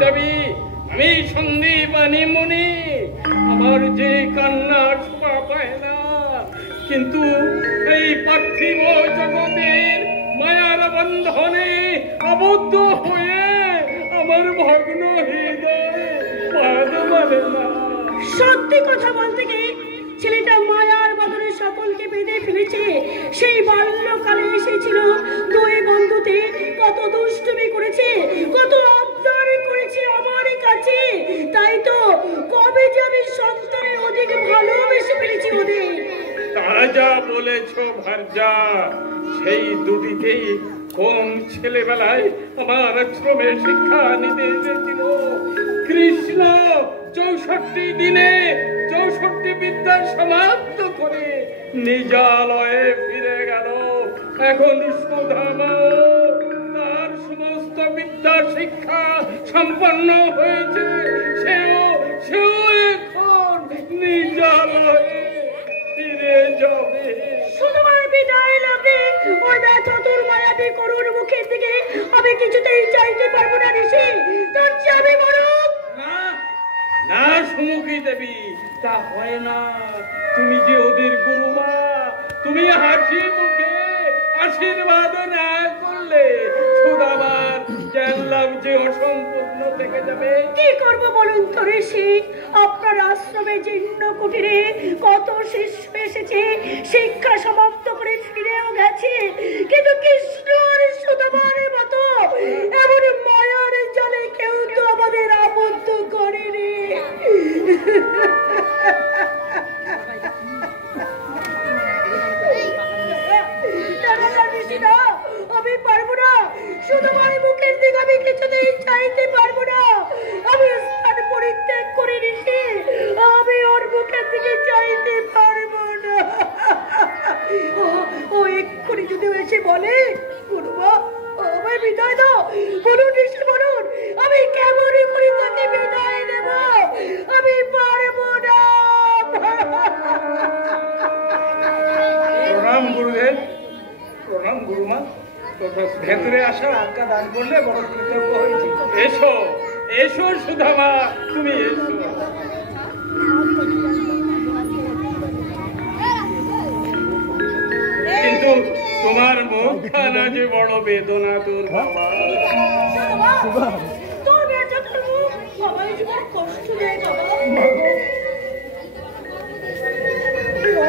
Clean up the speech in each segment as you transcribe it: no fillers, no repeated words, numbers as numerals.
দেবী, আমি সন্দীপানি মুনি। আমার যে কান্নার শোভা পায় না, কিন্তু এই পার্থিব জগতের মায়ার বন্ধনে আবদ্ধ হয়ে আমার ভগ্ন হৃদয় পারতে পারে না। সত্যি কথা বলতে কি, ছেলেটা মায়ার বদলে সকলকে বেঁধে ফেলেছে। সেই বাল্যকালে এসেছিল, দুই বন্ধুতে কত দুষ্টুমি করেছে, কত আবদার করেছে আমার কাছে। তাই তো কবে যে আমি সন্তানের অধিক ভালোবেসে ফেলেছি ওদের। তা যা বলেছ ভার্যা, সেই দুটিতেই কম ছেলেবেলায় আমার আশ্রমে শিক্ষা নিতে এসেছিল। কৃষ্ণ 64 দিনে 64 বিদ্যা সমাপ্ত করে নিজালয়ে ফিরে গেল। এখন সুধামা তার সমস্ত বিদ্যা শিক্ষা সম্পন্ন হয়েছে, সেও এখন নিজালয়ে ফিরে যাবে। সুধামার বিদায় লাগে ওই চতুর মায়াবী করুণ মুখের দিকে আমি কিছুতেই চাইতে পারবো না ঋষি। তোর যাবে মরণ না না সুমুখী দেবী, তা হয় না। তুমি যে ওদের গুরুমা, তুমি হাসি মুখে আশীর্বাদ না করলে সুদামার জ্ঞান লাভ যে অসম্পূর্ণ থেকে যাবে। কি করবো বলুন তো ঋষি? আপনার আশ্রমে জীর্ণ কুটিরে কত শিষ্য এসেছে, শিক্ষা সমাপ্ত করে ফিরেও গেছে, কিন্তু কৃষ্ণ আর সুদামার মতো এমন মায়ার জলে কেউ তো আমাদের আবদ্ধ করেনি। আমি পারবো না, সুদামার মুখের দিকে আমি কিছুতেই চাইতে পারবো না। আমি স্থান পরিত্যাগ করে ঋষি, আমি ওর মুখের দিকে চাইতে পারবো না। ও এক্ষুনি যদি এসে বলে, গুরুমা আমায় বিদায় দাও, বলুন ঋষি বলুন, আমি কেমন করে তাকে বিদায় দেব? আমি পারবো না। প্রণাম গুরুদেব, প্রণাম গুরুমা। ভেতরে আসা আজ্ঞা দান করলে বড় কৃতজ্ঞ হয়েছি। এসো এসো সুধামা, তুমি এসো। কিন্তু তোমার মুখখানা যে বড় বেদনা তোর বাবা। তোর বেচাটার মুখ সবাই জীবন কষ্ট দেয় বাবা।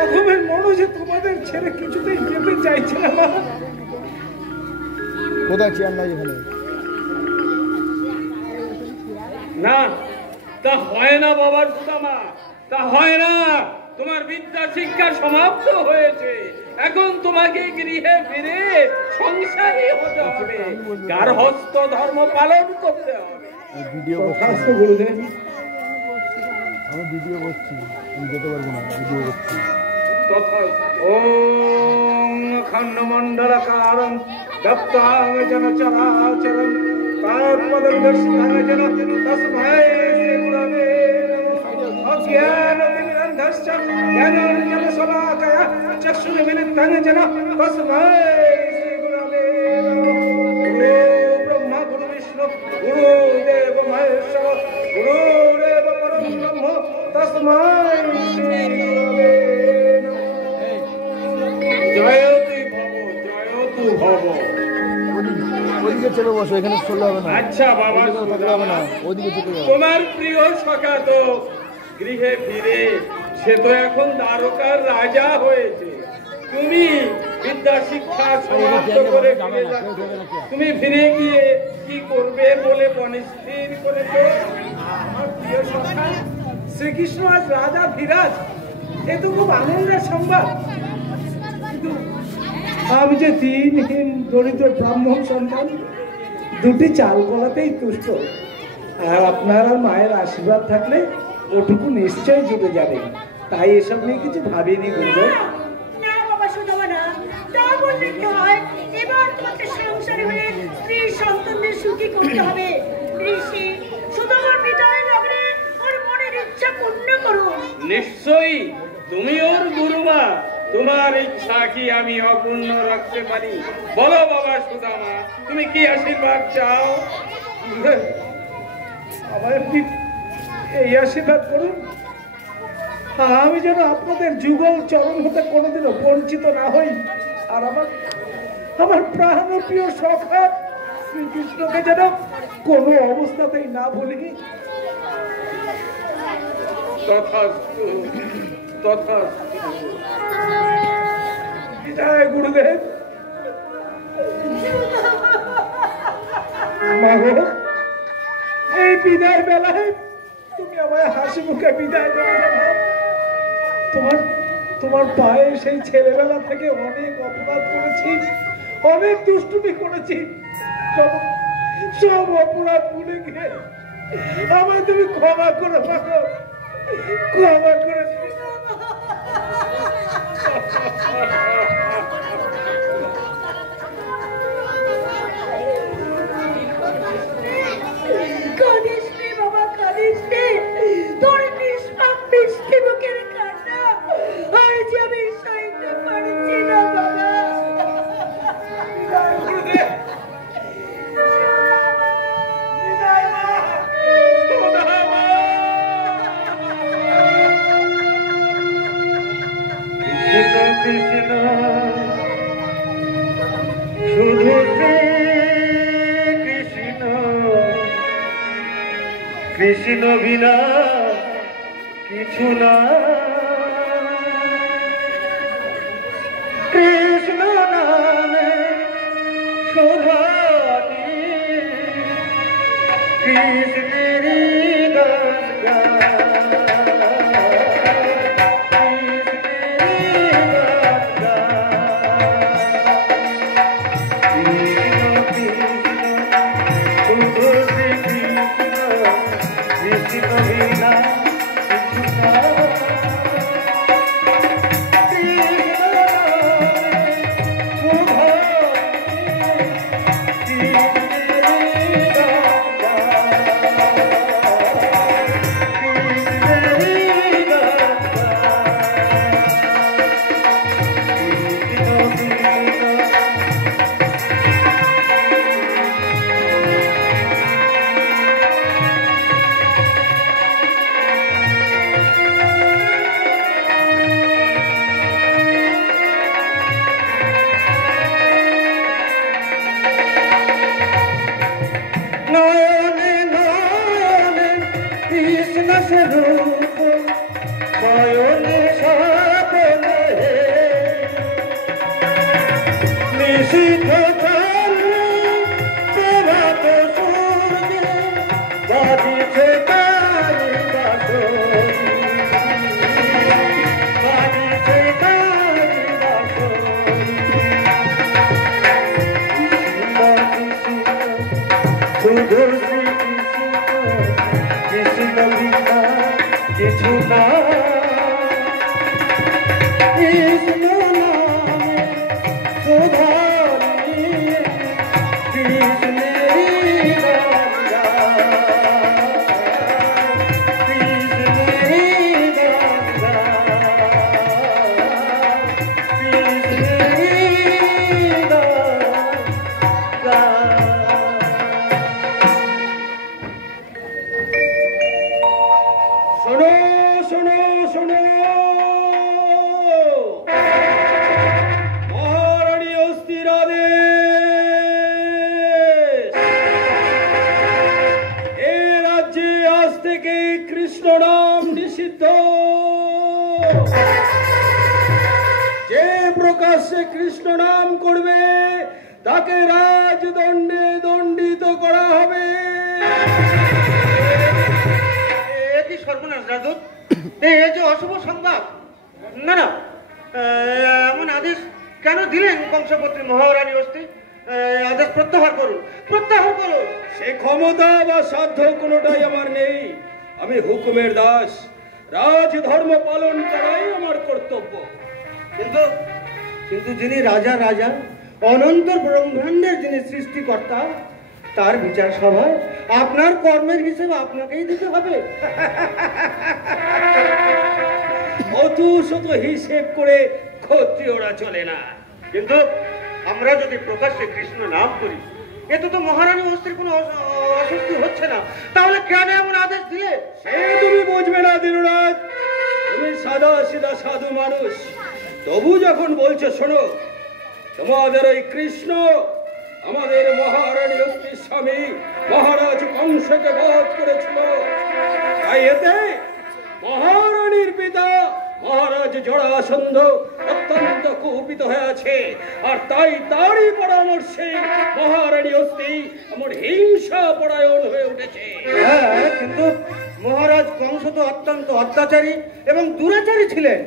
অধমের মনে যে তোমাদের ছেড়ে কিছুতেই যেতে চাইছে না। কোথায় চেয়ার নাই এখানে? না, তা হয় না বাবার সুদামা, তা হয় না। তোমার বিদ্যা শিক্ষা সমাপ্ত হয়েছে, এখন তোমাকে গৃহে ফিরে সংসারী হতে হবে, গার্হস্থ্য ধর্ম পালন করতে হবে। ভিডিও করছি গুরুদেব, আমি ভিডিও করছি, আমি যেতে পারবো না, ভিডিও করছি। ওম খণ্ডমণ্ডলকারং দপ্তাং জন চরাচরং পাদপদর্শনাং জন তস্মৈ শ্রী গুরবে নমঃ। অজ্ঞানতিমিরন্ধস্য জ্ঞানাঞ্জনশলাকয়া চক্ষুর্মিলিतं জন তস্মৈ শ্রী গুরবে নমঃ। গুরু ব্রহ্মা গুরু বিষ্ণু গুরুদেব মহেশ্বর গুরুদেব পরম ব্রহ্ম তস্মৈ শ্রী গুরবে নমঃ। জয়তু ভব, জয়তু ভব। ওদিকে চলে বসো, এখানে চললে হবে না। আচ্ছা বাবা, হবে না, ওদিকে চলে যাও। তোমার প্রিয় সখা তো গৃহে ফিরে, সে তো এখন দ্বারকার রাজা হয়েছে। তুমি বিদ্যা শিক্ষা সমাপ্ত করে ফিরে যাচ্ছ। তুমি ফিরে গিয়ে কি করবে বলে অনিস্থির করেছো? আমার প্রিয় সখা শ্রীকৃষ্ণ আজ রাজা বিরাজ, এ তো খুব আনন্দের সংবাদ। কিন্তু আমি যে দিনহীন দরিদ্র ব্রাহ্মণ সন্তান, দুটি চাল কলাতেই তুষ্ট। আর আপনার আর মায়ের আশীর্বাদ থাকলে ওটুকু নিশ্চয়ই জুটে যাবে। তাই এসব নিয়ে কিছু ভাবিনি গুরুদেব। না বাবা সুদামা না, তা বললে কি হয়? এবার তোমাকে সংসারে হয়ে স্ত্রী সন্তানদের সুখী করতে হবে। ঋষি সুদামার বিদায় লাগলে ওর মনের ইচ্ছা পূর্ণ করুন। নিশ্চয়ই, তুমি ওর গুরুমা, তোমার ইচ্ছা কি আমি অপূর্ণ রাখতে পারি? বলো বাবা সুদামা, তুমি কি আশীর্বাদ চাও? আমায় আপনি এই আশীর্বাদ করুন, আমি যেন আপনাদের যুগল চরণ হতে কোনোদিনও বঞ্চিত না হই, আর আমার প্রাণপ্রিয় সখা শ্রীকৃষ্ণকে যেন কোনো অবস্থাতেই না ভুলি। তথাস্তু, তথাস্তু। জয় গুরুদেব। মাগো, এই বিদায় বেলায় তুমি আমায় হাসি মুখে বিদায় দেবে না ভাব। তোমার পায়ে সেই ছেলেবেলা থেকে অনেক অপরাধ করেছি, অনেক দুষ্টুমি করেছি, সব অপরাধ ভুলে গিয়ে আমায় তুমি ক্ষমা করে মাগো, ক্ষমা করে দিও। কাঁদিস নে বাবা, কাঁদিস নে। তোর নিষ্পাপ মিষ্টি মুখের কান্না আজ আমি সইতে পারছি না বাবা। গুরুদেব, বিদায় মা। কৃষ্ণ শুধু কৃষ্ণ, কৃষ্ণ বিনা কিছু না। কৃষ্ণ নামে শোভানি, কৃষ্ণেরই গান গায়। কৃষ্ণ নাম করবে তাকে রাজদণ্ডে দণ্ডিত করা হবে। কি সর্বনাশ রাজদূত, এই যে অশুভ সংবাদ। না না, এমন আদেশ কেন দিলেন বংশপত্রী মহারানী অস্তি? আদেশ প্রত্যাহার করুন, প্রত্যাহার করুন। সে ক্ষমতা বা সাধ্য কোনোটাই আমার নেই। আমি হুকুমের দাস, রাজধর্ম পালন করাই আমার কর্তব্য। কিন্তু যিনি রাজা রাজা, অনন্ত ব্রহ্মাণ্ডের যিনি সৃষ্টিকর্তা, তার বিচার সভায় আপনার কর্মের হিসেব আপনাকেই দিতে হবে। অত শত হিসেব করে ক্ষত্রিয়রা চলে না। কিন্তু আমরা যদি প্রকাশ্যে কৃষ্ণ নাম করি, এতে তো মহারানী অস্ত্রের কোনো অস্বস্তি হচ্ছে না, তাহলে কেন এমন আদেশ দিলে? সে তুমি বুঝবে না দীননাথ, তুমি সাদা সিধা সাধু মানুষ। তবু যখন বলছো শোনো, তোমাদের ওই কৃষ্ণ আমাদের মহারানী অস্তির স্বামী মহারাজ কংসকে বধ করেছিল, তাই এতে মহারানীর পিতা মহারাজ জরাসন্ধ অত্যন্ত কুপিত হয়ে আছে, আর তাই তারই পরামর্শে মহারানী অস্তি এমন হিংসা পরায়ণ হয়ে উঠেছে। হ্যাঁ, কিন্তু মহারাজ কংস তো অত্যন্ত অত্যাচারী এবং দুরাচারী ছিলেন।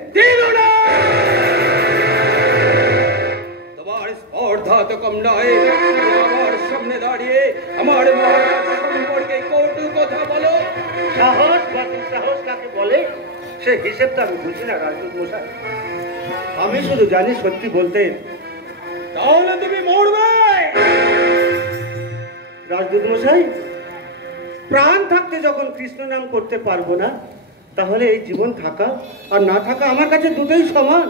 তোমার স্পর্ধা তো কম নয়, আমার সামনে দাঁড়িয়ে আমার মহারাজ সম্পর্কে কটু কথা বলো। সাহস বা দুঃসাহস কাকে বলে সে হিসেবটা আমি বুঝি না রাজদূত মশাই। আমি শুধু জানি সত্যি বলতে। তাহলে তুমি মরবে। রাজদূত মশাই, প্রাণ থাকতে যখন কৃষ্ণ নাম করতে পারবো না, তাহলে এই জীবন থাকা আর না থাকা আমার কাছে দুটোই সমান।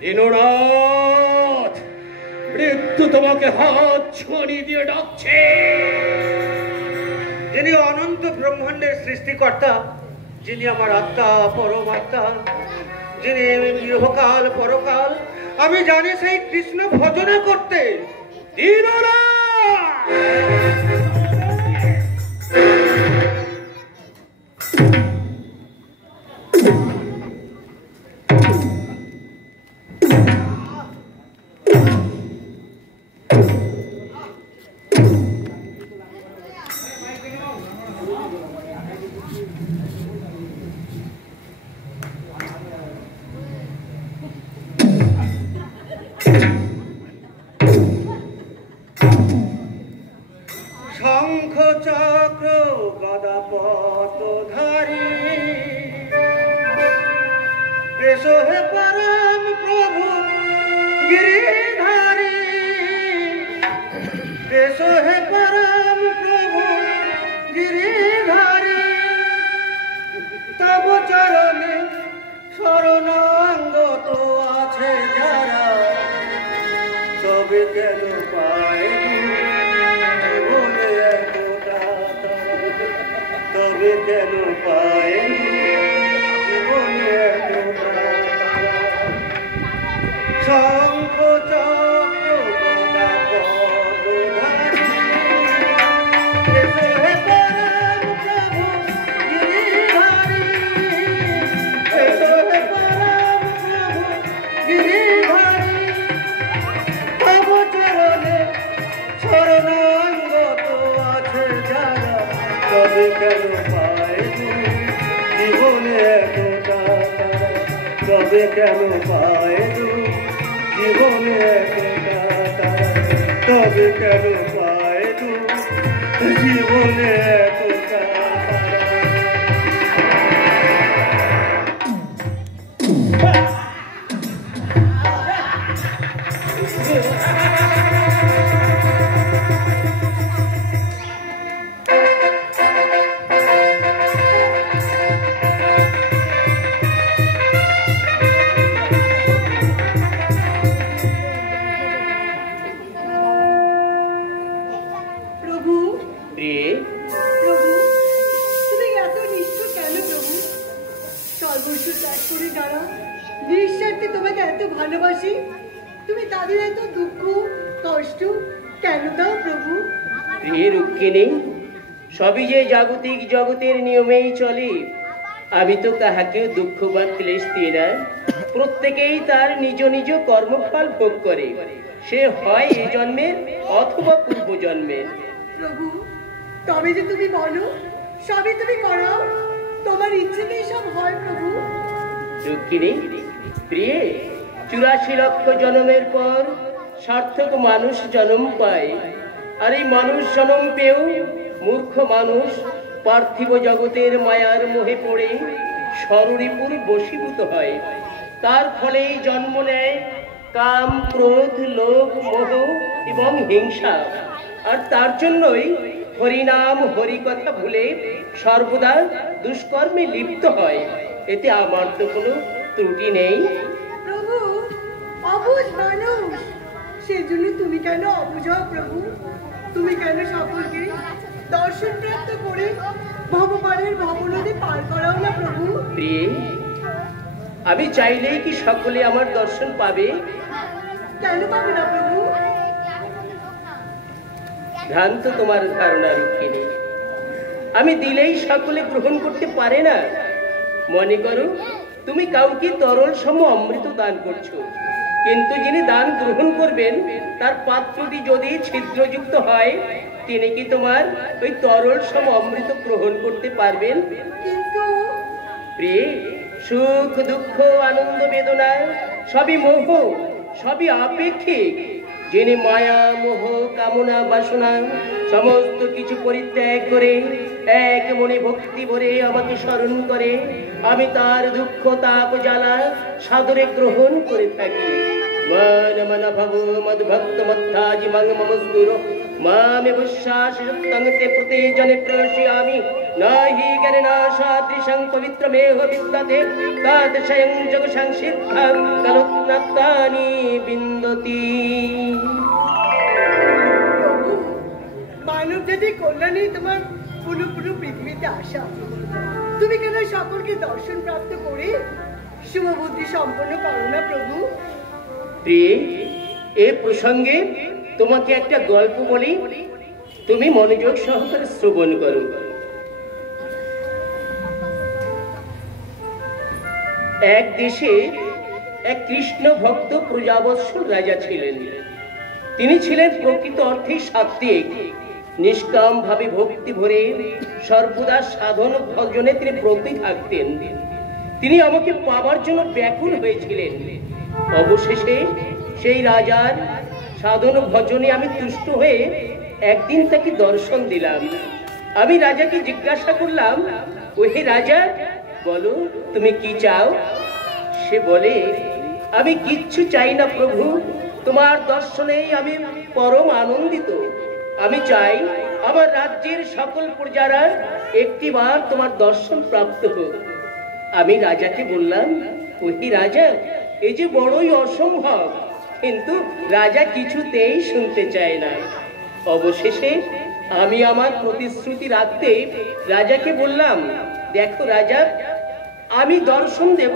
দীননাথ, মৃত্যু তোমাকে হাত ছড়ি দিয়ে ডাকছে। যিনি অনন্ত ব্রহ্মাণ্ডের সৃষ্টিকর্তা, যিনি আমার আত্মা পরমাত্মা, যিনি ইহকাল পরকাল, আমি জানি সেই কৃষ্ণ ভজনা করতে। দীননাথ, শঙ্খ চক্র গদা পদ্মধারী, এসো হে পরম প্রভু গিরিধারী, এসো হে পরম প্রভু গিরিধারী, তব চরণে শরণাঙ্গত আছে যারা, তবে কেন পায় তবে কেন পায় জীবনে শঙ্খ চক্র গদা পদ্মধারী, এসো হে পরম প্রভু গিরিধারী, এসো হে পরম প্রভু গিরিধারী, তব চরণে শরণাঙ্গত আছে যারা, তবে কেন পায় জীবনে এতটা তারা, তবে কেন পায় জীবনে এতটা তারা, তবে কেন পায় জীবনে এতটা ভালোবাসি, তুমি তাদের এত দুঃখ কষ্ট কেন দাও প্রভু? প্রিয় রুক্মিণী, সবই যে জাগতিক জগতের নিয়মেই চলে। আমি তো কাহাকেও দুঃখ বা ক্লেশ দিয়ে না, প্রত্যেকেই তার নিজ নিজ কর্মফল ভোগ করে, সে হয় এই জন্মের অথবা পূর্ব জন্মের। প্রভু, তবে যে তুমি বলো সবই তুমি করাও, তোমার ইচ্ছেতেই সব হয় প্রভু। রুক্মিণী প্রিয়ে, 84 লক্ষ জন্মের পর সার্থক মানুষ জন্ম পায়, আর এই মানুষ জন্ম পেয়েও মূর্খ মানুষ পার্থিব জগতের মায়ার মোহে পড়ে ষড়রিপুর বশীভূত হয়। তার ফলেই জন্ম নেয় কাম, ক্রোধ, লোভ, মোহ এবং হিংসা। আর তার জন্যই হরিনাম হরিকথা ভুলে সর্বদা দুষ্কর্মে লিপ্ত হয়। এতে আমার তো কোনো ত্রুটি নেই। প্রভু, অবুঝ মানুষ, সেজন্য তুমি কেন অবুঝ প্রভু? তুমি কেন সকলকে দর্শন প্রাপ্ত করে ভগবানের ভবনদী পার করাও না প্রভু। প্রিয়ে, আমি চাইলেই কি সকলে আমার দর্শন পাবে? কেন পাবে না প্রভু? ভ্রান্ত তোমার ধারণা রুক্মিণী। আমি দিলেই সকলে গ্রহণ করতে পারে না। মনে করো তুমি কাউকে তরল সম অমৃত দান করছো, কিন্তু যিনি দান গ্রহণ করবেন তার পাত্রটি যদি ছিদ্রযুক্ত হয়, তিনি কি তোমার ওই তরল সম অমৃত গ্রহণ করতে পারবেন? কিন্তু প্রিয়ে, সুখ দুঃখ আনন্দ বেদনা সবই মোহ, সবই আপেক্ষিক। যিনি মায়া মোহ কামনা বাসনা সমস্ত কিছু পরিত্যাগ করে এক মনে ভক্তি ভরে আমাকে স্মরণ করে, আমি তার দুঃখ তাপ জ্বালা সাদরে গ্রহণ করে থাকি। মান মন ভব মদ ভক্ত মত্তাজি মং মমস্তুর মামে বিশ্বাস তংতে প্রতি জনে প্রশয়ামি নাহি জ্ঞানেনা সাদৃশং পবিত্রমেহ বিদ্যতে তাদৃশং জগ সংসিদ্ধং কলুত্নতানি বিন্দতি। মানব জাতির কল্যাণে তোমার পুরো পৃথিবীতে আসা। তুমি কেন সকলকে দর্শন প্রাপ্ত করে শুভবুদ্ধি সম্পন্ন করো না প্রভু? প্রিয়ে, এ প্রসঙ্গে তোমাকে একটা গল্প বলি, তুমি মনোযোগ সহকারে শ্রবণ করো। এক দেশে এক কৃষ্ণ ভক্ত প্রজাবৎসল রাজা ছিলেন। তিনি ছিলেন প্রকৃত অর্থে সাত্ত্বিক, নিষ্কাম ভাবে ভক্তি ভরে সর্বদা সাধন ভজনে তিনি ব্রতী থাকতেন। তিনি আমাকে পাবার জন্য ব্যাকুল হয়েছিলেন। অবশেষে সেই রাজার সাধন ভজনে আমি তুষ্ট হয়ে একদিন তাকে দর্শন দিলাম। আমি রাজাকে জিজ্ঞাসা করলাম, ওহে রাজা, বলো তুমি কি চাও? সে বলে, আমি কিচ্ছু চাই না প্রভু, তোমার দর্শনেই আমি পরম আনন্দিত। আমি চাই আমার রাজ্যের সকল প্রজারা একটিবার তোমার দর্শন প্রাপ্ত হোক। আমি রাজাকে বললাম, ওহে রাজা, এই যে বড়ই অসম্ভব। কিন্তু রাজা কিছুতেই শুনতে চায় না। অবশেষে আমি আমার প্রতিশ্রুতি রাখতে রাজাকে বললাম, দেখো রাজা, আমি দর্শন দেব,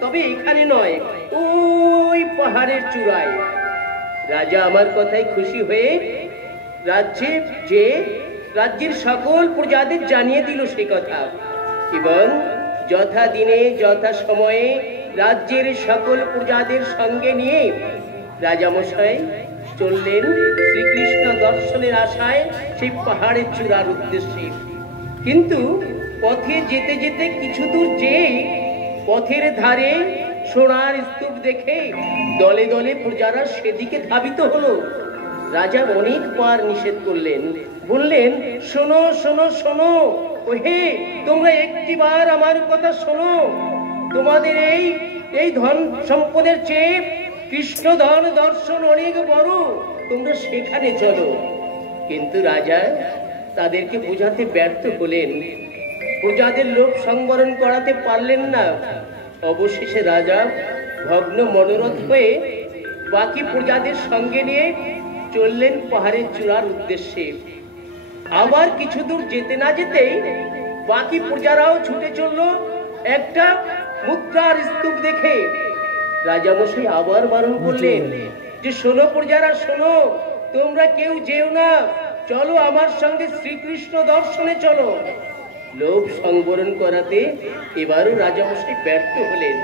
তবে এখানে নয়, ওই পাহাড়ের চূড়ায়। রাজা আমার কথায় খুশি হয়ে রাজ্যের সকল প্রজাদের জানিয়ে দিল সে কথা, এবং যথা দিনে যথা সময়ে রাজ্যের সকল প্রজাদের সঙ্গে নিয়ে রাজামশাই চললেন শ্রীকৃষ্ণ দর্শনের আশায় সেই পাহাড়ের চূড়ার উদ্দেশ্যে। কিন্তু পথে যেতে যেতে কিছু দূর যেয়ে পথের ধারে সোনার স্তূপ দেখে দলে দলে প্রজারা সেদিকে ধাবিত হলো। রাজা অনেকবার নিষেধ করলেন, বললেন, শোনো শোনো শোনো, ওহে তোমরা একটিবার আমার কথা শোনো। তোমাদের এই ধন সম্পদের চেয়ে কৃষ্ণ ধন দর্শন অনেক বড়, তোমরা সেখানে চলো। কিন্তু রাজা তাদেরকে বোঝাতে ব্যর্থ হলেন, প্রজাদের লোভ সংবরণ করাতে পারলেন না। অবশেষে রাজা ভগ্ন মনোরথ হয়ে বাকি প্রজাদের সঙ্গে নিয়ে চললেন পাহাড়ের চূড়ার উদ্দেশ্যে। আবার কিছু দূর যেতে না যেতেই বাকি প্রজারাও ছুটে চলল একটা মুদ্রার স্তূপ দেখে। রাজামশাই আবার বারণ করলেন যে, শোনো প্রজারা শোনো, তোমরা কেউ যেও না, চলো আমার সঙ্গে শ্রীকৃষ্ণ দর্শনে চলো। লোভ সংবরণ করাতে এবারও রাজামশাই ব্যর্থ হলেন।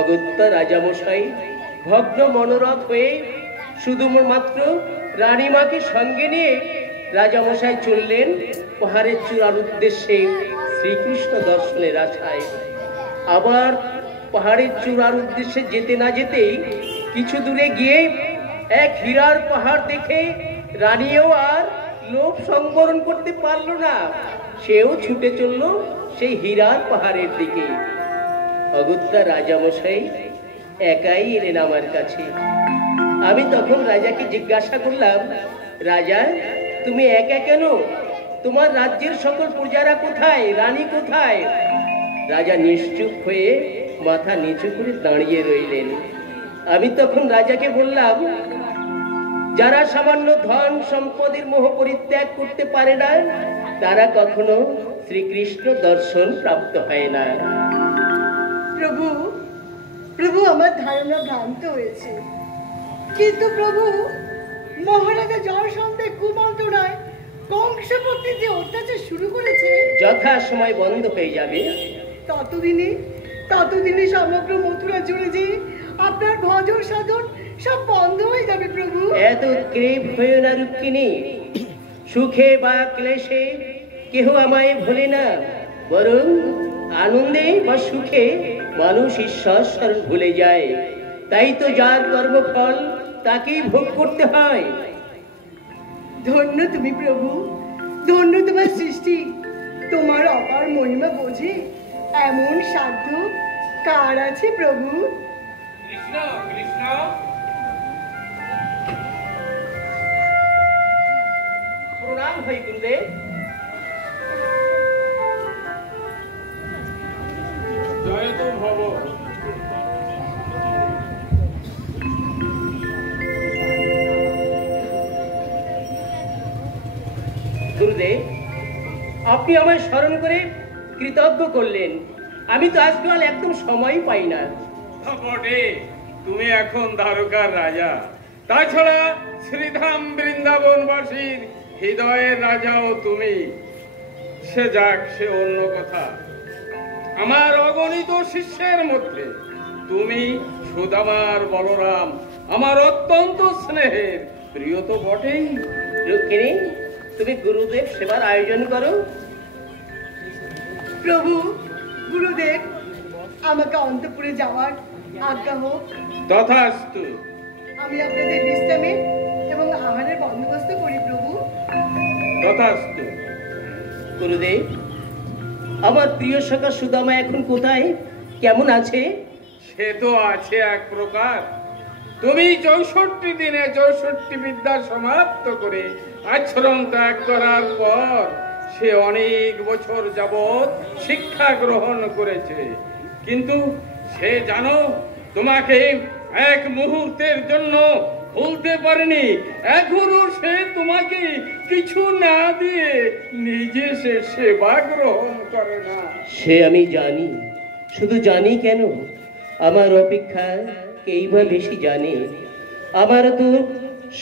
অগত্যা রাজামশাই ভগ্ন মনোরথ হয়ে শুধুমাত্র রানীমাকে সঙ্গে নিয়ে রাজামশাই চললেন পাহাড়ের চূড়ার উদ্দেশ্যে শ্রীকৃষ্ণ দর্শনের আশায়। আবার পাহাড়ের চূড়ার উদ্দেশ্যে যেতে না যেতেই কিছু দূরে গিয়ে এক হীরার পাহাড় দেখে রানীও আর লোভ সংবরণ করতে পারল না, সেও ছুটে চলল সেই হীরার পাহাড়ের দিকে। অগত্যা রাজামশাই একাই এলেন আমার কাছে। আমি তখন রাজাকে জিজ্ঞাসা করলাম, রাজা তুমি একা কেন? তোমার রাজ্যের সকল প্রজারা কোথায়, রানী কোথায়? রাজা নিশ্চুপ হয়ে মাথা নিচু করে দাঁড়িয়ে রইলেন। আমি তখন রাজাকে বললাম, যারা সামান্য ধন সম্পদের মোহ পরিত্যাগ করতে পারে না, তারা কখনো শ্রীকৃষ্ণ দর্শন প্রাপ্ত হয় না। প্রভু, প্রভু, আমার ধারণা ভ্রান্ত হয়েছে, কিন্তু প্রভু, মহারাজা জরাসন্ধের কুমন্ত্রণায় কংসপতি যে অত্যাচার শুরু করেছে, যথা সময় বন্ধ হয়ে যাবে। ততদিনে সমগ্র মথুরা জুড়ে যে আপনার ভজন সাধন সব বন্ধ হয়ে যাবে প্রভু। এত উৎগ্রীব হয়েও না রুক্মিণী, সুখে বা ক্লেশে কেহ আমায় ভোলে না, বরং আনন্দে বা সুখে মানুষ ঈশ্বর স্মরণ ভুলে যায়। তাই তো যার কর্মফল তাকেই ভোগ করতে হয়। ধন্য তুমি প্রভু, ধন্য তোমার সৃষ্টি। তোমার অপার মহিমা বোঝে এমন সাধ্য কার আছে প্রভু? কৃষ্ণ কৃষ্ণ, প্রণাম হয় গুরুদেব। জয় তো ভব। গুরুদেব, আপনি আমায় স্মরণ করে কৃতজ্ঞ করলেন। আমি তো আজকাল একদম সময় পাই না। বটে, তুমি এখন দ্বারকার রাজা, তাছাড়া শ্রীধাম বৃন্দাবনবাসীর হৃদয়ের রাজাও তুমি। সে যাক, সে অন্য কথা। আমার অগণিত শিষ্যের মধ্যে তুমি সুদামার বলরাম আমার অত্যন্ত স্নেহের প্রিয় তো বটেই। রুক্মিণী, তুমি গুরুদেব সেবার আয়োজন করো। প্রভু, গুরুদেব, আমাকে অন্তঃপুরে যাওয়ার আজ্ঞা হোক। তথাস্তু। আমি আপনাদের বিশ্রামের এবং আহারের বন্দোবস্ত করি প্রভু। তথাস্তু। গুরুদেব, আমার প্রিয় সখা সুদামা এখন কোথায়, কেমন আছে? সে তো আছে এক প্রকার। তুমি 64 দিনে 64 বিদ্যা সমাপ্ত করে আশ্রম ত্যাগ করার পর সে অনেক বছর যাবৎ শিক্ষা গ্রহণ করেছে, কিন্তু সে জানো তোমাকে এক মুহূর্তের জন্য ভুলতে পারেনি। এখনো সে তোমাকে কিছু না দিয়ে নিজে সে সেবা গ্রহণ করে না। সে আমি জানি, শুধু জানি কেন, আমার অপেক্ষা কেই বা বেশি জানে। আমার তো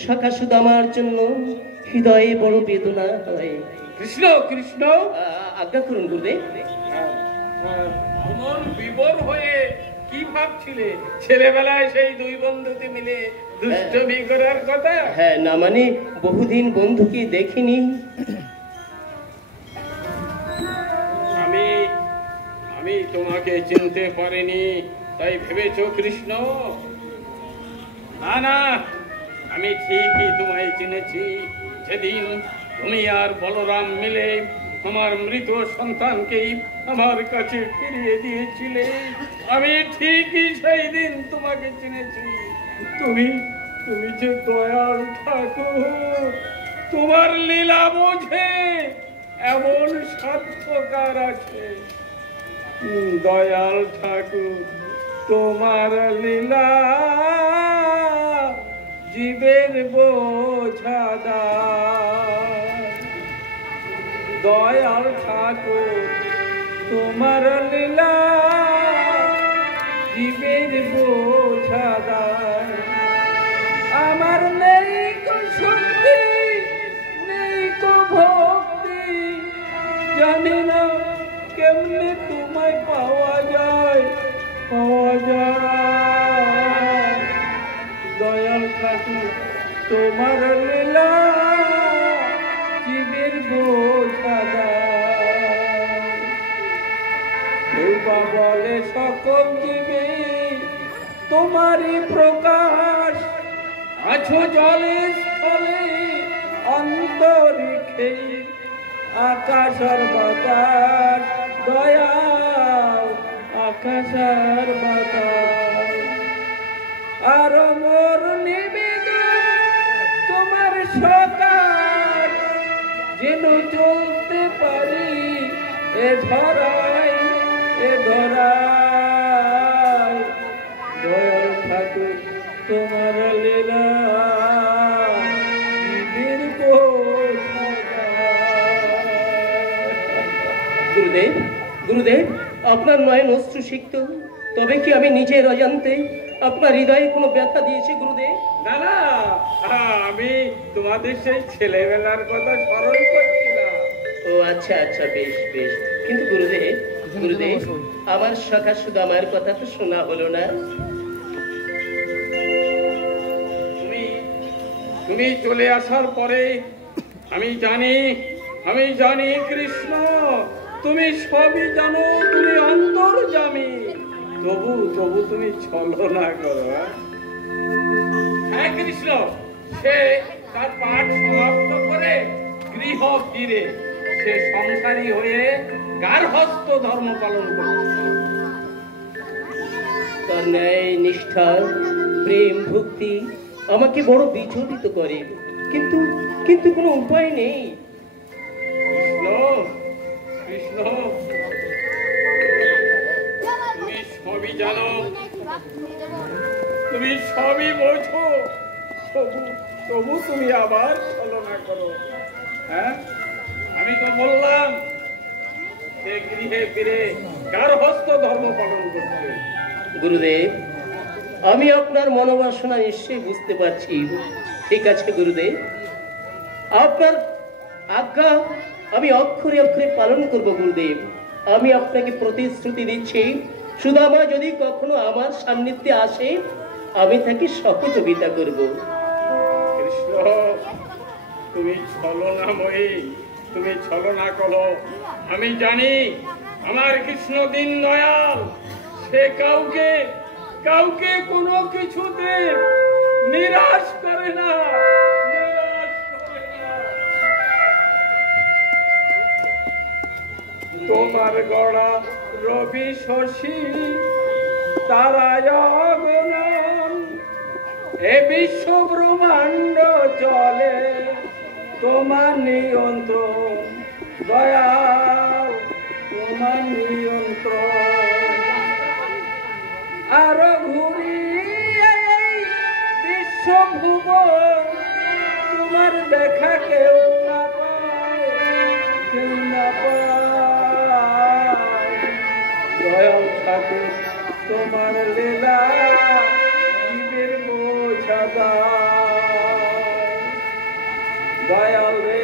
সখা সুদামার জন্য হৃদয়ে বড় বেদনা হয়। কৃষ্ণ কৃষ্ণ, আজ্ঞা করুন গুরুদেব। অমন বিবর হয়ে কি ভাবছিলে? ছেলেবেলায় সেই দুই বন্ধুতে মিলে দুষ্টমি করার কথা? হ্যাঁ, না মানে বহুদিন বন্ধুকে দেখিনি। আমি তোমাকে চিনতে পারিনি তাই ভেবেছ কৃষ্ণ? না না, আমি ঠিকই তোমায় চিনেছি। যেদিন তুমি আর বলরাম মিলে আমার মৃত সন্তানকেই আমার কাছে ফিরিয়ে দিয়েছিলে, আমি ঠিকই সেই দিন তোমাকে চিনেছি। তুমি যে দয়াল ঠাকুর, তোমার লীলা বোঝে এমন সার্থকার আছে। দয়াল ঠাকুর, তোমার লীলা জীবের বোঝা দায়। দয়াল ঠাকুর, তোমার লীলা জীবের বোঝা দায়। আমার নেই কো শক্তি, নেই কো ভক্তি, জানি না কেমনে তোমায় পাওয়া যায়। দয়াল ঠাকুর, তোমার লীলা জীবের বোঝা দায়। বলে সকল জীবে তোমারই প্রকাশ, আছো জলে স্থলে অন্তরিক্ষে, আকাশ আর বাতাস দয়াল, আকাশ আর বাতাস। আর মোর নিবেদন তোমার সকাল, যেন চলতে পারি এ ধরায়, এ ধরায়। দয়াল ঠাকুর, তোমার লীলা গুরুদেব, গুরুদেব, আপনার নয়ন অশ্রু সিক্ত, তবে কি আমি নিজের অজান্তে আপনার হৃদয়ে কোনো ব্যথা দিয়েছি গুরুদেব? না না, আমি তোমাদের সেই ছেলেবেলার কথা স্মরণ করছিলাম। ও আচ্ছা আচ্ছা, বেশ বেশ। কিন্তু গুরুদেব, গুরুদেব, আমার সখা সুদামার কথা তো শোনা হলো না। তুমি চলে আসার পরে আমি জানি কৃষ্ণ, তুমি সবই জানো, তুমি অন্তর্যামী, তবু তুমি ছলনা করো। হ্যাঁ কৃষ্ণ, সে তার পাঠ সমাপ্ত করে গৃহ ফিরে সে সংসারী হয়ে গার্হস্থ্য ধর্ম পালন করছে। তার ন্যায়, নিষ্ঠা, প্রেম, ভক্তি আমাকে বড় বিচলিত করে, কিন্তু কোনো উপায় নেই। কৃষ্ণ, তুমি সবই জানো, তুমি সবই বোঝো, তবু তুমি আবার ছলনা করো। হ্যাঁ, আমি তো বললাম সে গৃহে ফিরে গার্হস্থ্য ধর্ম পালন করছে। গুরুদেব, আমি আপনার মনোবাসনা নিশ্চয়ই বুঝতে পারছি। ঠিক আছে গুরুদেব, আপনার আজ্ঞা আমি অক্ষরে অক্ষরে পালন করব গুরুদেব। আমি আপনাকে প্রতিশ্রুতি দিচ্ছি, সুদামা যদি কখনো আমার সান্নিধ্যে আসে আমি তাকে সহযোগিতা করব। কৃষ্ণ, তুমি ছলনাময়ী, তুমি ছলনা করো। আমি জানি আমার কৃষ্ণ দিন দয়াল, সে কাউকে কোনো কিছুতে নিরাশ করে না। তোমার গড়া রবি শশী তারায় অগণন, এ বিশ্ব ব্রহ্মাণ্ড চলে তোমার নিয়ন্ত্রণ, দয়াল তোমার নিয়ন্ত্রণ। আর ঘুরি বিশ্ব ভুবন, তোমার দেখা কেউ না পায়, কেউ না পায়। দয়াল ঠাকুর তোমার লীলা জীবের বোঝা দায়, দয়াল রে।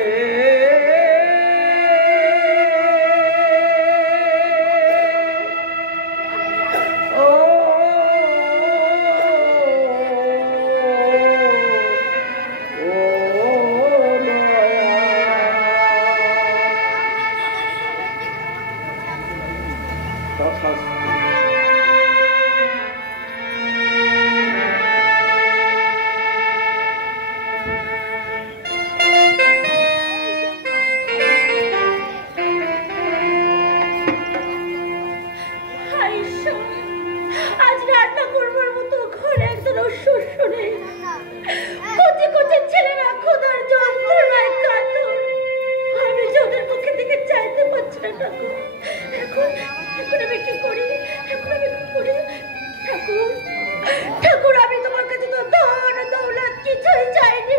ঠাকুর, আমি তোমার কাছে তো ধন দৌলত কিছুই চাইনি,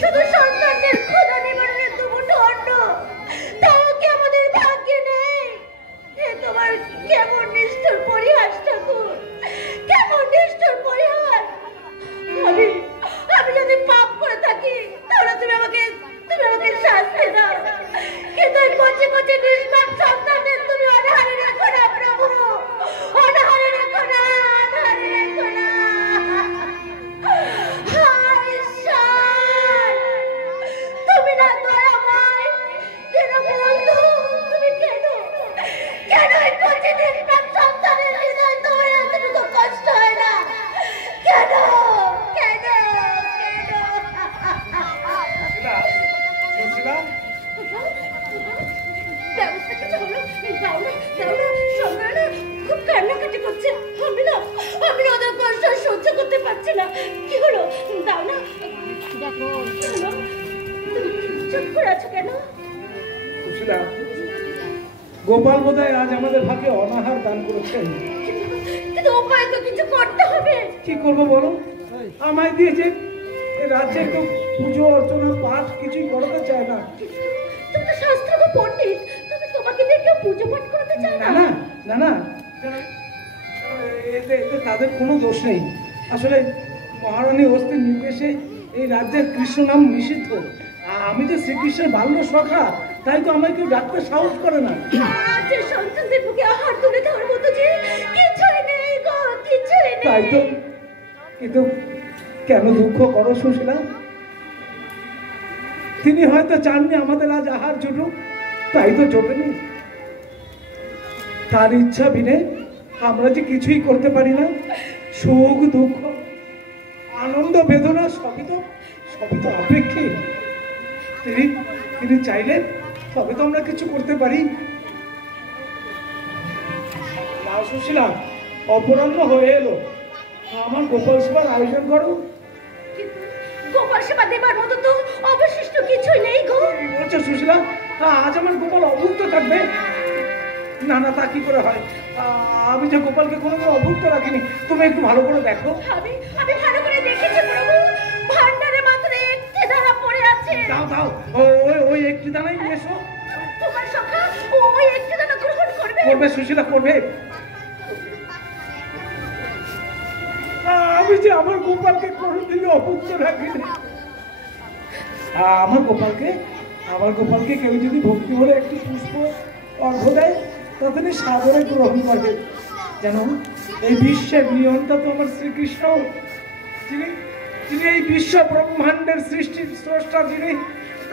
শুধু সন্তানদের ক্ষুধা নিবারণের দুমুঠো অন্ন, তাও কি আমাদের ভাগ্যে নেই? এ তোমার কেমন নিষ্ঠুর পরিহাস ঠাকুর, কেমন নিষ্ঠুর পরিহাস। আমি যদি পাপ করে থাকি তাহলে তুমি আমাকে শাস্তি দাও, কিন্তু কচি কচি নিষ্পাপ সন্তানদের তুমি অনাহারে রাখো না প্রভু, অনাহারে রাখো না, অনাহারে রাখো না। তুমি না দয়াময়, কেন বন্ধু, তুমি কেন এই কচি নিষ্পাপ সন্তানের হৃদয় তোমার এতটুকু কষ্ট হয় না? কেন কেন ব্যবস্থা কিছু হলো? দাও না, সন্তানরা খুব কান্নাকাটি করছে, আমি না ওদের কষ্ট সহ্য করতে পারছি না। কি হলো? দাও না, দেখো চুপ করে আছো কেন? গোপাল বোধহয় আজ আমাদের ভাগ্যে অনাহার দান করেছেন, কিন্তু উপায় তো কিছু করতে হবে। কি করবো বলো? আমায় দিয়েছে রাজ্যে কেউ পুজো অর্চনা পাঠ কিছুই করাতে চায় না। তুমি তো শাস্ত্র পণ্ডিত, তুমি তোমাকে দিয়ে কেউ পুজো পাঠ করতে চায় না না? না না না, এতে তাদের কোনো দোষ নেই। আসলে মহারানী হস্তির নির্দেশে এই রাজ্যের কৃষ্ণ নাম নিষিদ্ধ। আমি যে শ্রীকৃষ্ণের বাল্য সখা, তাই তো আমায় কেউ ডাকতে সাহস করে না। আজকে সন্তানদের বুকে আহার তুলে দেওয়ার মতো যে কিছুই নেই গো, কিছুই নেই। তাই তো, কিন্তু কেন দুঃখ করো সুশীলা? তিনি হয়তো চাননি আমাদের আজ আহার জুটুক, তাই তো জোটেনি। তার ইচ্ছা বিনে আমরা যে কিছুই করতে পারি না। সুখ দুঃখ আনন্দ বেদনা সবই তো আপেক্ষিক। তিনি চাইলে তবে তো আমরা কিছু করতে পারি। না সুশীলা, অপরাহ্ন হয়ে এলো, আমার গোপাল সভার আয়োজন করো। কিন্তু গোপাল সেবা দেবার মতো তো অবশিষ্ট কিছুই নেই গো। কি বলছো সুশীলা? আজ আমার গোপাল অভুক্ত থাকবে? না না, তা কি করে হয়? আমি যে গোপালকে কোনোদিন অভুক্ত রাখিনি। তুমি একটু ভালো করে দেখো। আমি ভালো করে দেখেছি প্রভু, ভান্ডারে মাত্র একটি দানা পড়ে আছে। দাও ওই একটি দানাই নিয়ে এসো। তোমার সখা ওই একটি দানা গ্রহণ করবে? করবে সুশীলা, করবে। আমি যে আমার গোপালকে কোনোদিন অভুক্ত রাখিনি। আমার গোপালকে কেউ যদি ভক্তি ভরে একটি পুষ্প অর্ঘ্য দেয়, তা তিনি সাদরে গ্রহণ করবে। যেন এই বিশ্বের নিয়ন্তা তো আমার শ্রীকৃষ্ণ, যিনি এই বিশ্ব ব্রহ্মাণ্ডের সৃষ্টির স্রষ্টা,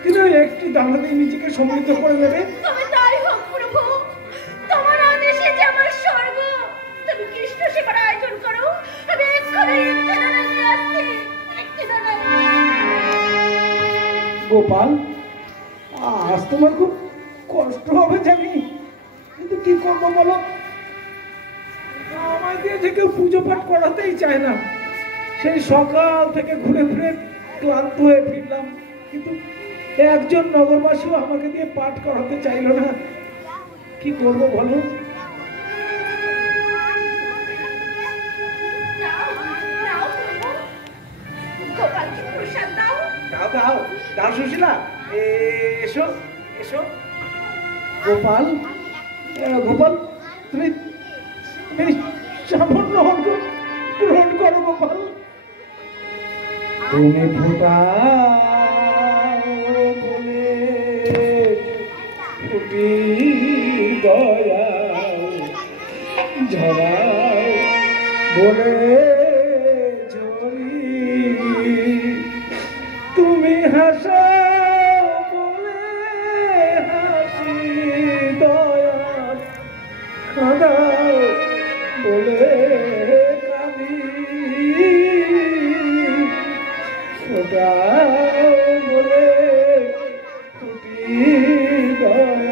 তিনি ওই একটি দানাতেই নিজেকে সমৃদ্ধ করে দেবে। তবে তাই হোক প্রভু, তোমার আদেশে যে আমার স্বর্গ। তুমি কৃষ্ণ সেবার আয়োজন করো, আমি এক্ষুনি একটি দানা নিয়ে আসছি, একটি দানা। গোপাল, আজ তোমার খুব কষ্ট হবে জানি, কিন্তু কি করবো বলো? আমায় দিয়ে যে কেউ পুজো পাঠ করাতেই চায় না। সেই সকাল থেকে ঘুরে ঘুরে ক্লান্ত হয়ে ফিরলাম, কিন্তু একজন নগরবাসীও আমাকে দিয়ে পাঠ করাতে চাইলো না। কি করবো বলো? গোপালকে প্রসাদ দাও। দাও সুশীলা, এসো এসো। গোপাল, তুমি সামান্য গ্রহণ করো গোপাল। তুমি ফোটাও বলে ফুটি দয়াও, ঝরাও বলে ঝরি, তুমি হাসাও বলে হাসি, দয়াল কাঁদাও বলে কাঁদি, ফোটাও বলে ফুটি দয়া।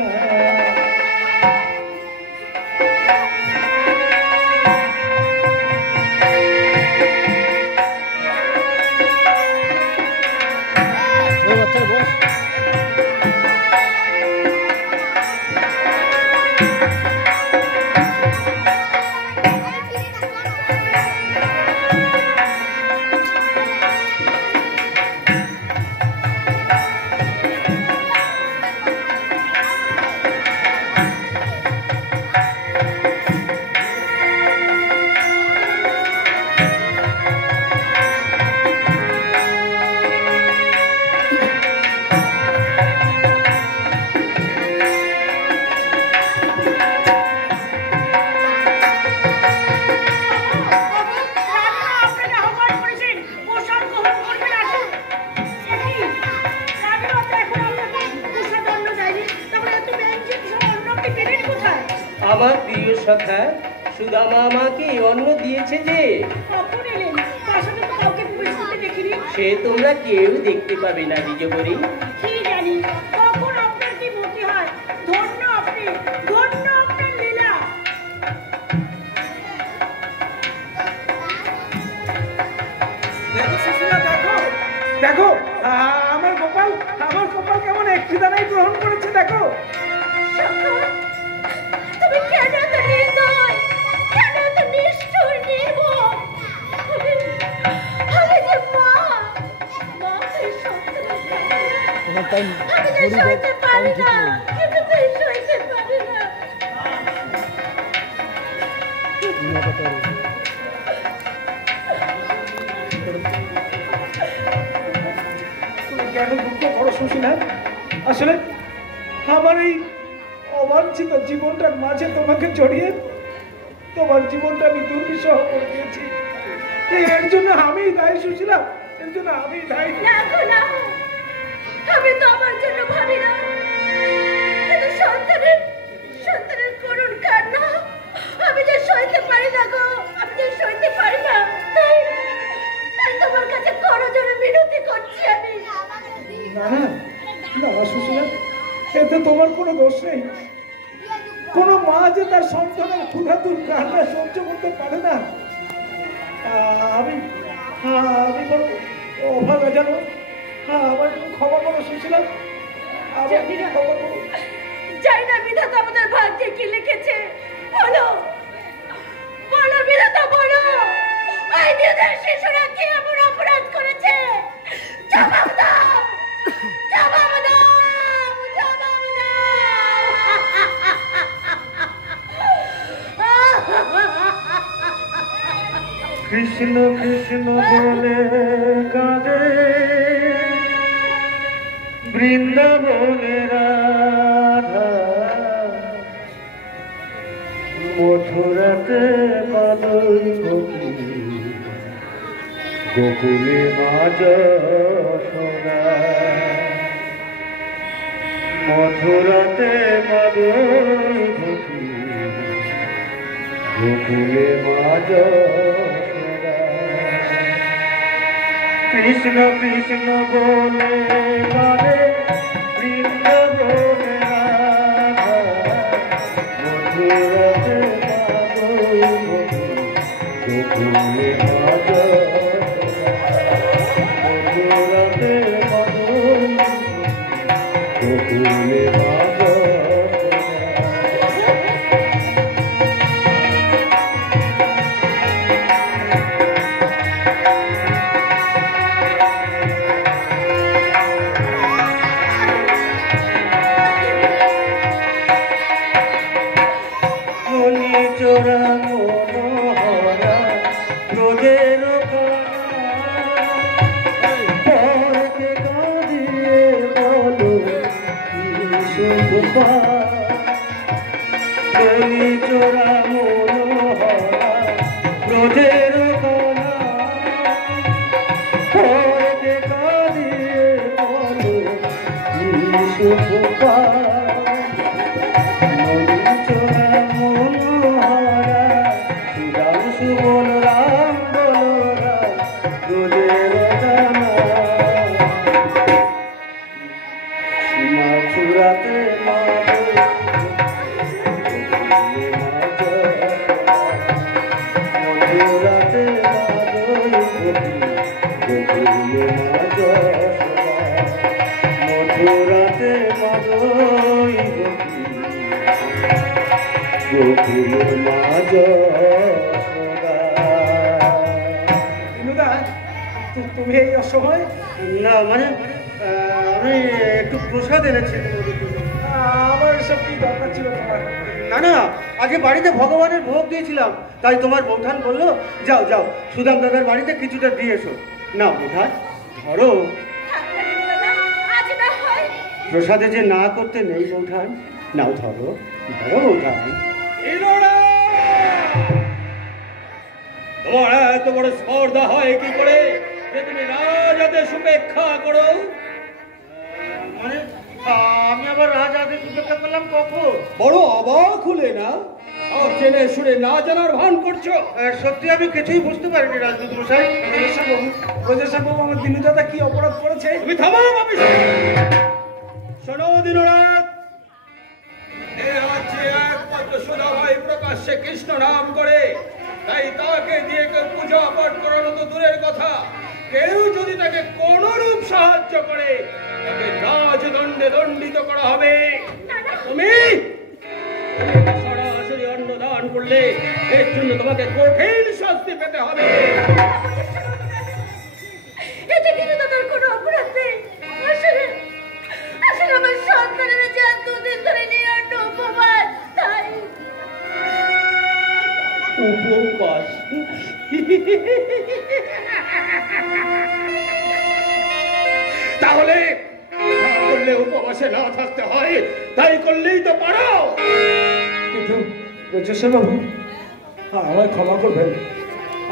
আমার প্রিয় সখা সুদামা আমাকে অন্ন দিয়েছে যে। কখন এলেন? তার সাথে তো কাউকে প্রবেশ করতে দেখিনি। সে তোমরা কেউ দেখতে পাবে না বিজয়ী। কি জানি কখন আপনার কি মতি হয়। ধন্য আপনি, ধন্য আপনার লীলা। দেখো সুশীলা, দেখো আমার গোপাল কেমন একটি দানাই গ্রহণ করেছে। দেখো তুমি কেন এত নির্দয়, কেন এত নিষ্ঠুর নির্মম? আমি যে মা, মাকে সন্তান আমি যে সইতে পারি না, কিন্তু আসলে আমার এই অবাঞ্ছিত জীবনটার মাঝে তোমাকে জড়িয়ে তোমার জীবনটা আমি দুর্বিষহ করে দিয়েছি। এর জন্য আমি দায়ী সুশীলা, এর জন্য আমি দায়ী। আমি তো আমার জন্য ভাবি না, কিন্তু সন্তানের করুণ কান্না আমি যে সইতে পারি না গো, আমি যে সইতে পারি না। তাই তোমার কাছে করজোড়ে মিনতি করছি আমি। না না না সুশীলা, এতে তোমার কোনো দোষ নেই। কোনো মা যে তার সন্তানের ক্ষুধাতুর কান্না সহ্য করতে পারে না, আমি বড় অভাগা জানো। আমার ক্ষমা করো সুশীলা, ক্ষমা করো। জানি না বিধাতা আমাদের ভাগ্যে কি লিখেছে। বলো বলো বিধাতা, বলো ওই নির্দোষ শিশুরা কি এমন অপরাধ করেছে? জবাব দাও, জবাব দাও, জবাব দাও। কৃষ্ণ কৃষ্ণ বলে কাঁদে বৃন্দাবনে রাধা, মথুরাতে মাদই গোকুলে মা যশোদা, মথুরাতে মাদই গোকুলে মা যশোদা। কৃষ্ণ কৃষ্ণ বলে কাঁদে বৃন্দাবনে রাধা, মথুরাতে মাদই গোকুলে মা যশোদা, মথুরাতে মাদই গোকুলে মা যশোদা। চোরা মনোহরা রোদের পরকে কাঁদিয়ে বলো কি সুখ পাই, চোরা মনোহরা রোদের পরকে কাঁদিয়ে বলো কি সুখ পাই। সুবল রাম বলরা রোদের দানা, মথুরাতে মথুরাতে গোকুলে মা যশোদা, মথুরাতে মাদই গোকুলে মা যশোদা। তুমি এই অসময়? না মানে আমি একটু প্রসাদ এনেছি। আমার এসব কি দরকার ছিল তোমার? না না, আজকে বাড়িতে ভগবানের ভোগ দিয়েছিলাম, তাই তোমার বৌঠান বললো যাও যাও সুদাম দাদার বাড়িতে কিছুটা দিয়ে এসো। না বৌঠান ধরো, প্রসাদে যে না করতে নেই বৌঠান, নাও ধরো ধরো বৌঠান। তোমার এত বড় স্পর্ধা হয় কি করে যে তুমি রাজাদেশ উপেক্ষা করো? মানে আমি আবার রাজাদেশ উপেক্ষা করলাম কখন? বড় অবাক হলে না? সব জেনে শুনে না জানার ভান করছো। সত্যি আমি কিছুই বুঝতে পারিনি রাজদূত মশাই। প্রজাসাবাবু আমার দিনু দাদা কি অপরাধ করেছে? তুমি থামো বাবু। শোনো দিনরাত, এই রাজ্যে একমাত্র সুধাভাই প্রকাশ্যে কৃষ্ণ নাম করে, তাই তাকে দিয়ে কেউ পূজা পাঠ করানো তো দূরের কথা, কেউ যদি তাকে কোন রূপ সাহায্য করে তাকে রাজদণ্ডে দণ্ডিত করা হবে। তুমি সরাসরি অন্ন দান করলে এর জন্য তোমাকে কঠিন শাস্তি পেতে হবে। এতে কিন্তু তাদের কোনো অপরাধ নেই। আসলে আমার সন্তানের যে এতদিন ধরে নিয়ন্ত্র উপবাস, তাই উপবাস। তাহলে হলে উপবাসে না থাকতে হয়, তাই করলেই তো পারো। কিন্তু প্রচেষ্টা বাবু, আমায় ক্ষমা করবেন,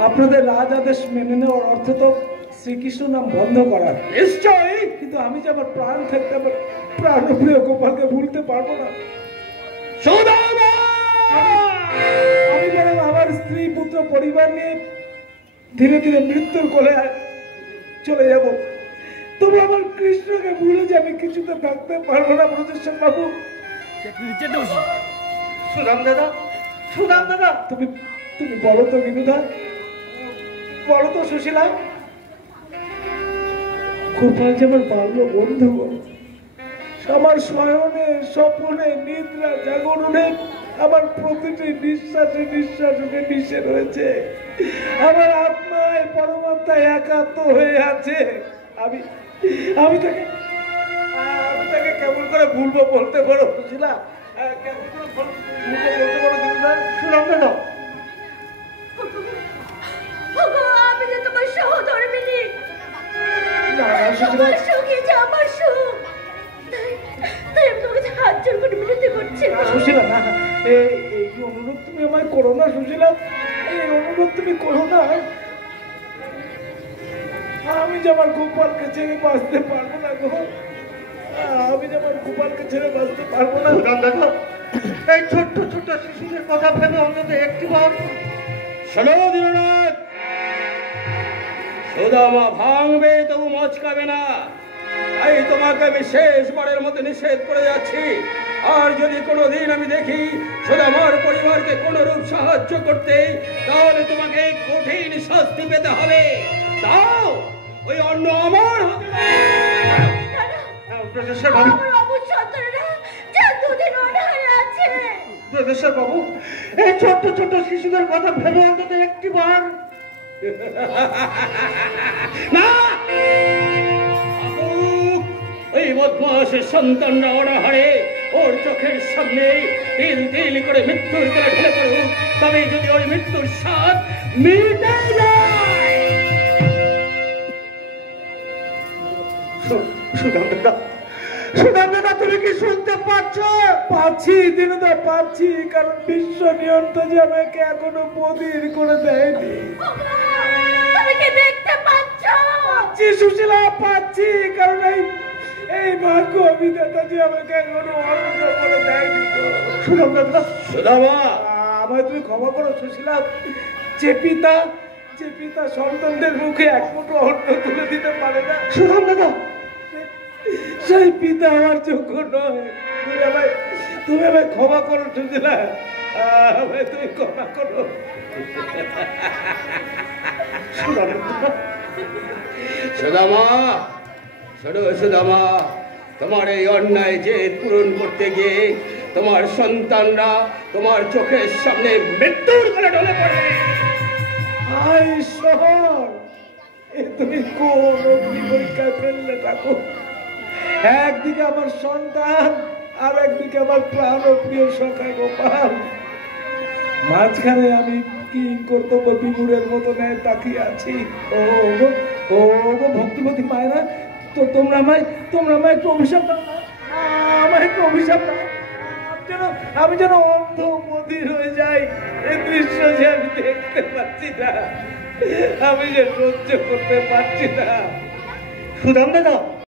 আপনাদের রাজ আদেশ মেনে নেওয়ার অর্থ তো শ্রীকৃষ্ণ নাম বন্ধ করার। নিশ্চয়ই, কিন্তু আমি যে আমার প্রাণ থাকতে আমার প্রাণপ্রিয় গোপালকে ভুলতে পারবো না। সুদামা! আমি যেন আমার স্ত্রী পুত্র পরিবার নিয়ে ধীরে ধীরে মৃত্যুর কোলে চলে যাব, তবু আমার কৃষ্ণকে ভুলে যে আমি কিছুতে থাকতে পারবো না। প্রদর্শন বাবু, সুদাম দাদা, সুদাম দাদা, তুমি তুমি বলো তো বিনুদা, বলো তো সুশীলা, গোপাল যে আমার বাল্য বন্ধু, আমার শয়নে স্বপনে নিদ্রা জাগরণে আমার প্রতিটি নিঃশ্বাসে নিঃশ্বাসে মিশে রয়েছে। আমার আত্মায় পরমাত্মায় একাত্ম হয়ে আছে। আমি আমি তাকে কেমন করে ভুলবো বলতে পারো সুশীলা? কেমন করে ভুলবো বলতে পারো বিনুদা? সুদাম দাদা, আমি যে তোমার সহধর্মিনী, না, সুশীলা, তোমার সুখই যে আমার সুখ, তাই আমি তোমাকে হাত জোর করে বিনতি করছি। সুশীলা, না, এই অনুরোধ তুমি আমায় করো না সুশীলা, এই অনুরোধ তুমি করো না। আমি যে আমার গোপালকে ছেড়ে বাঁচতে পারবো না গো, আমি যে আমার গোপালকে ছেড়ে বাঁচতে পারবো না। সুদাম দাদা, এই ছোট্ট ছোট্ট শিশুদের কথা ভেবে অন্তত একটিবার শোনো দীননাথ, সুদামা ভাঙবে তবু মচকাবে না, তাই তোমাকে আমি শেষবারের মতো নিষেধ করে যাচ্ছি। আর যদি কোনোদিন আমি দেখি সুদামার পরিবারকে কোন রূপ সাহায্য করতে, তাহলে তোমাকে কঠিন শাস্তি পেতে হবে। তাও ওই অন্য আমার হতে প্রফেসর বাবু, আমার অবুঝ সন্তানেরা যে দুদিন অনাহারে আছে। প্রফেসর বাবু, এই ছোট্ট ছোট্ট শিশুদের কথা ভেবে অন্তত একটিবার না, ওই বদমাসের সন্তানরা অনাহারে ওর চোখের সামনে তিল তিল করে মৃত্যুর কোলে ঢলে পড়ুক, তবে যদি ওই মৃত্যুর স্বাদ মিটে যায়। সুদাম দাদা, সুদাম দাদা, তুমি কি শুনতে পাচ্ছ? পাচ্ছি দিনুদা, পাচ্ছি, কারণ বিশ্ব নিয়ন্ত্রণ যে আমাকে এখনো বধির করে দেয়নি। তুমি কি দেখতে পাচ্ছ? পাচ্ছি সুশীলা, পাচ্ছি, কারণ এই ভাগ্য অভিনেতা যে আমাকে এখনো অন্ধ করে দেয়নি গো। সুদাম দাদা, সুদামা, আমায় তুমি ক্ষমা করো সুশীলা, যে পিতা সন্তানদের মুখে এক মুঠো অন্ন তুলে দিতে পারে না, সুদাম দাদা, সেই পিতা আমার যোগ্য নয়। তুমি আমায় ক্ষমা করো সুশীলা, আমায় তুমি ক্ষমা করো। সুদামা, শোনো সুদামা, তোমার এই অন্যায় জেদ পূরণ করতে গিয়ে তোমার সন্তানরা তোমার চোখের সামনে মৃত্যুর কোলে ঢলে পড়বে। হায় ঈশ্বর, এ তুমি কোন অগ্নি পরীক্ষায় ফেললে থাকো? একদিকে আমার সন্তান, আর একদিকে আমার প্রাণ ও প্রিয় সখা গোপাল, মাঝখানে আমি কি কর্তব্য বিমূঢ়ের মতো নেয় তাকিয়ে আছি। ও গো ভক্তিমতী মায়েরা, তো তোমরা আমায় একটু অভিশাপ দাও না, আমায় একটু অভিশাপ দাও। আমি যেন অন্ধ বধির হয়ে যাই, এই দৃশ্য যে আমি দেখতে পাচ্ছি না, আমি যে সহ্য করতে পারছি না। সুদাম দাদা,